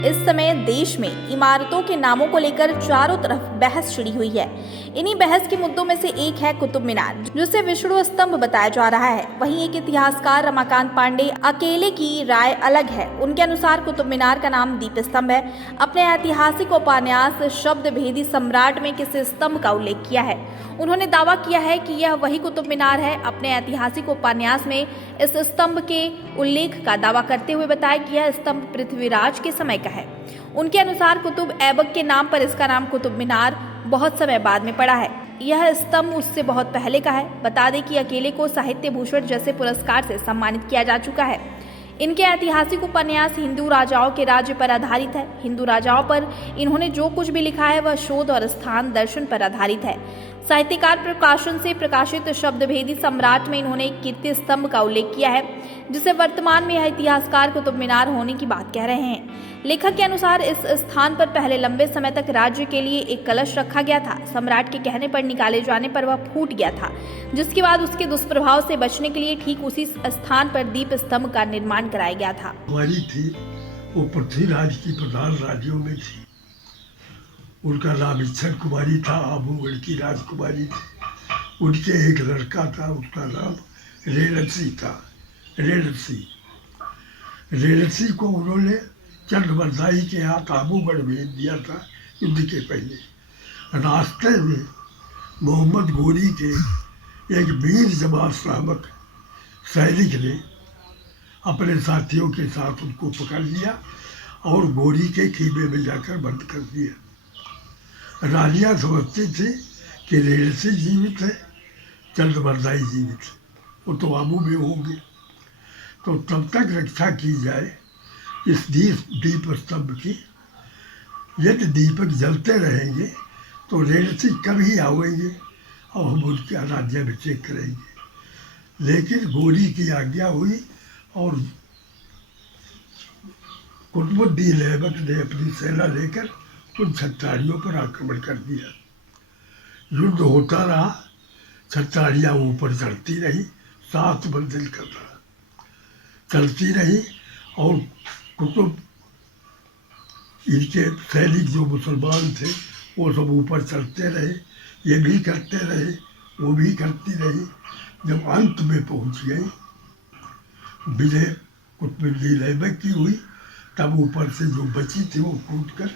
इस समय देश में इमारतों के नामों को लेकर चारों तरफ बहस छिड़ी हुई है। इन्हीं बहस के मुद्दों में से एक है कुतुब मीनार, जिसे विष्णु स्तंभ बताया जा रहा है। वहीं एक इतिहासकार रमाकांत पांडे अकेले की राय अलग है। उनके अनुसार कुतुब मीनार का नाम दीप स्तंभ है। अपने ऐतिहासिक उपन्यास शब्द भेदी सम्राट में किसी स्तंभ का उल्लेख किया है। उन्होंने दावा किया है कि यह वही कुतुब मीनार है। अपने ऐतिहासिक उपन्यास में इस स्तंभ के उल्लेख का दावा करते हुए बताया कि यह स्तंभ पृथ्वीराज के समय का है। उनके अनुसार कुतुब ऐबक के नाम पर इसका नाम कुतुब मीनार बहुत समय बाद में पड़ा है। यह स्तंभ उससे बहुत पहले का है। बता दें कि अकेले को साहित्य भूषण जैसे पुरस्कार से सम्मानित किया जा चुका है। इनके ऐतिहासिक उपन्यास हिंदू राजाओं के राज्य पर आधारित है। हिंदू राजाओं पर इन्होंने जो कुछ भी लिखा है वह शोध और स्थान दर्शन पर आधारित है। साहित्यकार प्रकाशन से प्रकाशित शब्दभेदी सम्राट में इन्होंने एक कीर्ति स्तंभ का उल्लेख किया है, जिसे वर्तमान में यह इतिहासकार कुतुब मीनार होने की बात कह रहे हैं। लेखक के अनुसार इस स्थान पर पहले लंबे समय तक राज्य के लिए एक कलश रखा गया था। सम्राट के कहने पर निकाले जाने पर वह फूट गया था, जिसके बाद उसके दुष्प्रभाव से बचने के लिए ठीक उसी स्थान पर दीप स्तंभ का निर्माण कराया गया था। कुमारी थी, वो पृथ्वीराज की प्रधान राज्यों में थी। उनका नाम इच्छर कुमारी था, आबूगढ़ की राजकुमारी थी। उनके एक लड़का था, उसका नाम रेणसी था। रेणसी को उन्होंने चंद्रबरदाई के हाथ आबूगढ़ भेज दिया था युद्ध के पहले। रास्ते में मोहम्मद गोरी के एक वीर जमात नामक सैनिक ने अपने साथियों के साथ उनको पकड़ लिया और गोरी के खीबे में जाकर बंद कर दिया। रानियां समझती थी कि रेणसी जीवित है, चंद्रबरदाई जीवित है, वो तो आबू में होंगे। तो तब तक रक्षा की जाए इस दीप स्तंभ की। यदि दीपक जलते रहेंगे तो रेणसी कभी आवेंगे और हम उनकी राज्य में चेक करेंगे। लेकिन गोरी की आज्ञा हुई और कुतुबुद्दीन ऐबक ने अपनी सेना लेकर उन छत्तारियों पर आक्रमण कर दिया। युद्ध होता रहा, छत्तारियाँ ऊपर चढ़ती रही, 7 मंजिल कर रहा चलती रही और कुतुब इनके सैनिक जो मुसलमान थे वो सब ऊपर चढ़ते रहे, ये भी करते रहे, वो भी करती रही। जब अंत में पहुंच गई, विजय कुतुबुद्दीन ऐबक की हुई, तब ऊपर से जो बची थी वो कूद कर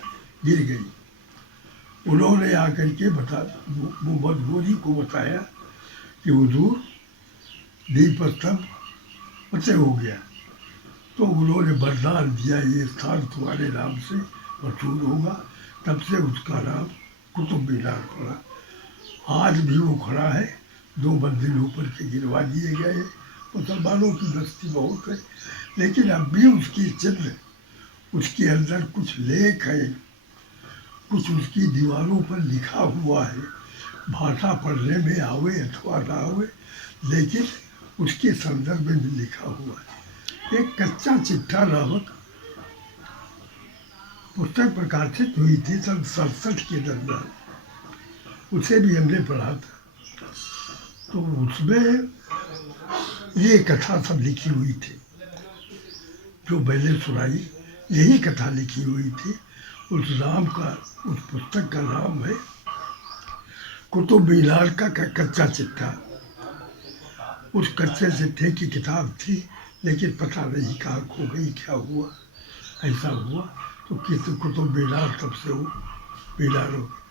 गिर गई। उन्होंने आकर के मोहम्मद गोरी को बताया कि हुजूर दीप स्तंभ फतेह हो गया। तो उन्होंने वरदान दिया, ये स्थान तुम्हारे नाम से मशहूर होगा। तब से उसका नाम कुतुब मीनार पड़ा। आज भी वो खड़ा है, 2 मंजिल ऊपर के गिरवा दिए गए। मुसलमानों की बस्ती बहुत है, लेकिन अब भी उसकी चिन्ह, उसके अंदर कुछ लेख है, कुछ उसकी दीवारों पर लिखा हुआ है। भाषा पढ़ने में आवे अथवा ना आवे, लेकिन उसके संदर्भ में भी लिखा हुआ है। एक कच्चा चिट्ठा नामक पुस्तक प्रकाशित हुई थी सन 67 के दरमियान, उसे भी हमने पढ़ा था। तो उसमें ये कथा सब लिखी हुई थी जो मैंने सुनाई, यही कथा लिखी हुई थी। उस पुस्तक का नाम है कुतुब मीनार का कच्चा चिट्ठा। उस कच्चे चिट्ठे की किताब थी, लेकिन पता नहीं कहाँ खो गई, क्या हुआ। ऐसा हुआ तो कुतुब मीनार तब से वो मीनार हो गया।